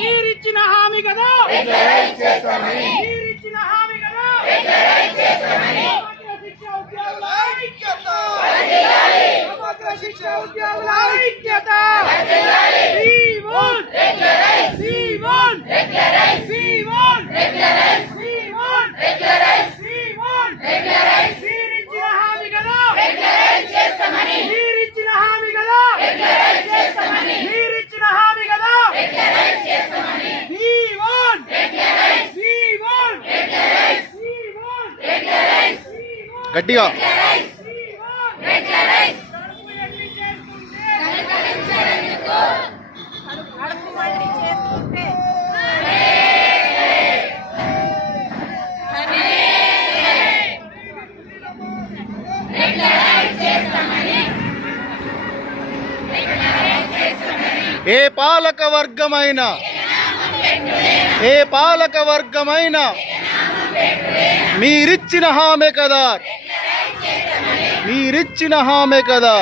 మీరిచ్చిన హామీ కదా, మీరిచ్చిన హామీ కదా. సమగ్ర శిక్ష ఉద్యోగుల ఐక్యత, సమగ్ర శిక్ష ఉద్యోగుల ఐక్యత. We want regularize, we want regularize, we want regularize, we want regularize, we want regularize. మీరిచ్చిన హామీ కదా, regularize చేస్తామని. మీరిచ్చిన హామీ కదా, regularize చేస్తామని. మీరిచ్చిన హామీ కదా, regularize చేస్తామని. We want regularize, we want regularize, we want regularize, we want గట్టిగా regularize, we want regularize. కడుపు ఎండి చేస్తుంటే కనికరించరెందుకు, కడుపు మండి చేస్తుంటే ఏ పాలక వర్గమైన మీరిచ్చిన హామీ కదా, మీరిచ్చిన హామీ కదా.